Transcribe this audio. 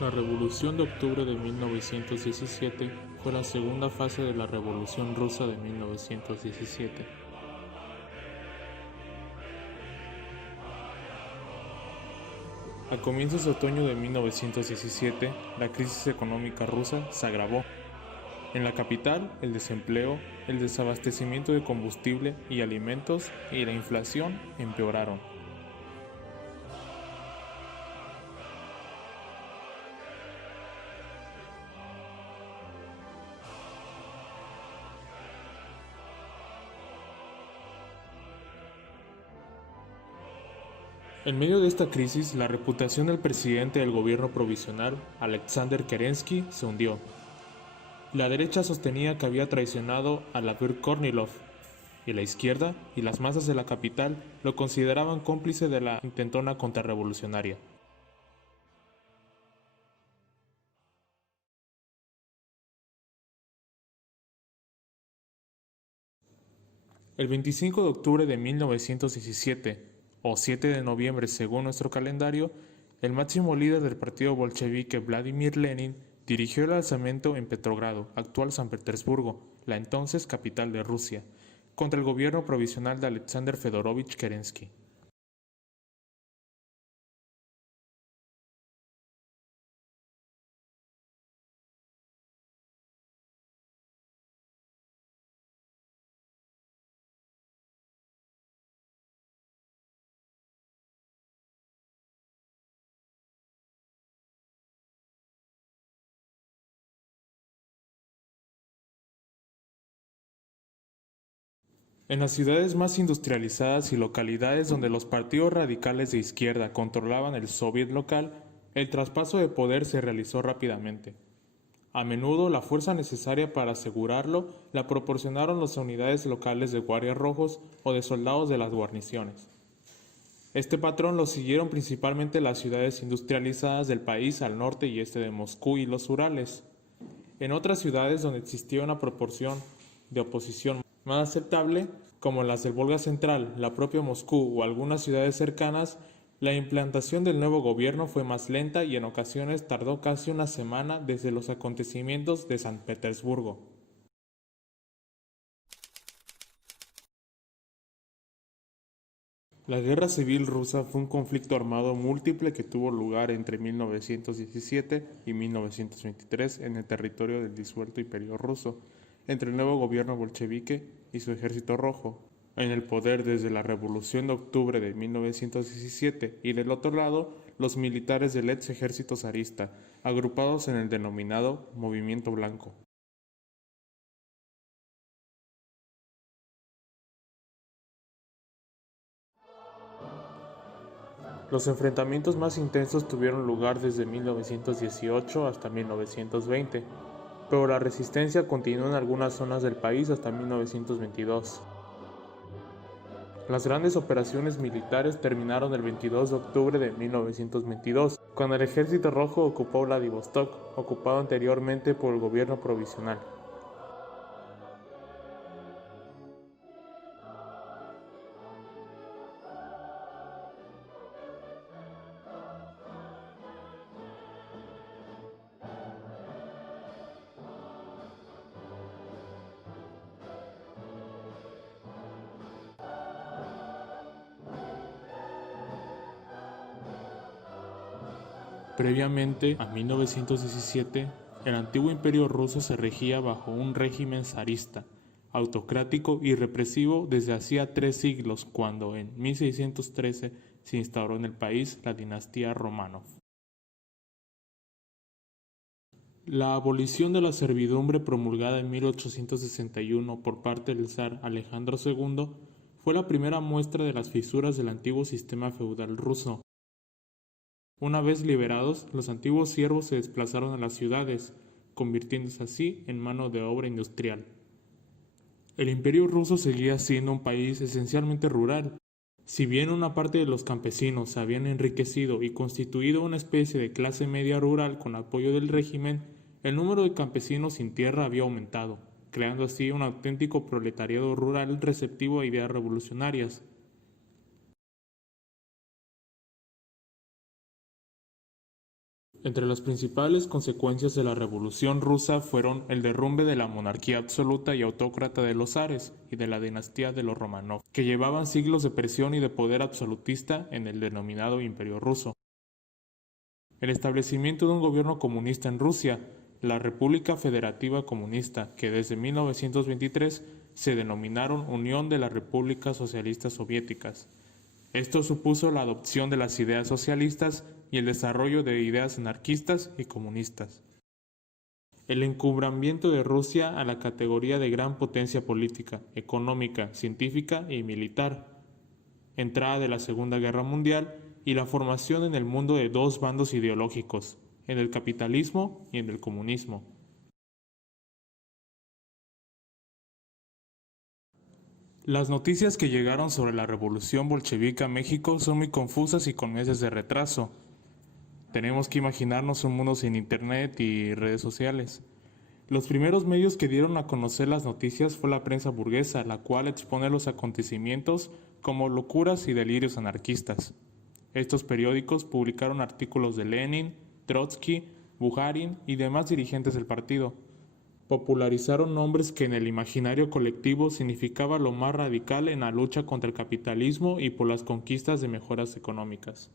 La Revolución de Octubre de 1917 fue la segunda fase de la Revolución Rusa de 1917. A comienzos de otoño de 1917, la crisis económica rusa se agravó. En la capital, el desempleo, el desabastecimiento de combustible y alimentos y la inflación empeoraron. En medio de esta crisis, la reputación del presidente del gobierno provisional, Alexander Kerensky, se hundió. La derecha sostenía que había traicionado a Vladimir Kornilov, y la izquierda y las masas de la capital lo consideraban cómplice de la intentona contrarrevolucionaria. El 25 de octubre de 1917, o 7 de noviembre según nuestro calendario, el máximo líder del partido bolchevique Vladimir Lenin dirigió el alzamiento en Petrogrado, actual San Petersburgo, la entonces capital de Rusia, contra el gobierno provisional de Alexander Fedorovich Kerensky. En las ciudades más industrializadas y localidades donde los partidos radicales de izquierda controlaban el soviet local, el traspaso de poder se realizó rápidamente. A menudo la fuerza necesaria para asegurarlo la proporcionaron las unidades locales de guardias rojos o de soldados de las guarniciones. Este patrón lo siguieron principalmente las ciudades industrializadas del país al norte y este de Moscú y los Urales. En otras ciudades donde existía una proporción de oposición más aceptable, como las del Volga Central, la propia Moscú o algunas ciudades cercanas, la implantación del nuevo gobierno fue más lenta y en ocasiones tardó casi una semana desde los acontecimientos de San Petersburgo. La Guerra Civil Rusa fue un conflicto armado múltiple que tuvo lugar entre 1917 y 1923 en el territorio del disuelto Imperio Ruso, entre el nuevo gobierno bolchevique y su ejército rojo, en el poder desde la Revolución de Octubre de 1917 y del otro lado los militares del ex ejército zarista, agrupados en el denominado Movimiento Blanco. Los enfrentamientos más intensos tuvieron lugar desde 1918 hasta 1920, pero la resistencia continuó en algunas zonas del país hasta 1922. Las grandes operaciones militares terminaron el 22 de octubre de 1922, cuando el Ejército Rojo ocupó Vladivostok, ocupado anteriormente por el gobierno provisional. Previamente a 1917, el antiguo imperio ruso se regía bajo un régimen zarista, autocrático y represivo desde hacía 3 siglos, cuando en 1613 se instauró en el país la dinastía Románov. La abolición de la servidumbre promulgada en 1861 por parte del zar Alejandro II fue la primera muestra de las fisuras del antiguo sistema feudal ruso. Una vez liberados, los antiguos siervos se desplazaron a las ciudades, convirtiéndose así en mano de obra industrial. El Imperio ruso seguía siendo un país esencialmente rural. Si bien una parte de los campesinos se habían enriquecido y constituido una especie de clase media rural con apoyo del régimen, el número de campesinos sin tierra había aumentado, creando así un auténtico proletariado rural receptivo a ideas revolucionarias. Entre las principales consecuencias de la Revolución rusa fueron el derrumbe de la monarquía absoluta y autócrata de los zares y de la dinastía de los Romanov, que llevaban siglos de presión y de poder absolutista en el denominado Imperio ruso. El establecimiento de un gobierno comunista en Rusia, la República Federativa Comunista, que desde 1923 se denominaron Unión de las Repúblicas Socialistas Soviéticas. Esto supuso la adopción de las ideas socialistas y el desarrollo de ideas anarquistas y comunistas. El encumbramiento de Rusia a la categoría de gran potencia política, económica, científica y militar. Entrada de la Segunda Guerra Mundial y la formación en el mundo de dos bandos ideológicos, en el capitalismo y en el comunismo. Las noticias que llegaron sobre la revolución bolchevique a México son muy confusas y con meses de retraso. Tenemos que imaginarnos un mundo sin internet y redes sociales. Los primeros medios que dieron a conocer las noticias fue la prensa burguesa, la cual expone los acontecimientos como locuras y delirios anarquistas. Estos periódicos publicaron artículos de Lenin, Trotsky, Bukharin y demás dirigentes del partido. Popularizaron nombres que en el imaginario colectivo significaba lo más radical en la lucha contra el capitalismo y por las conquistas de mejoras económicas.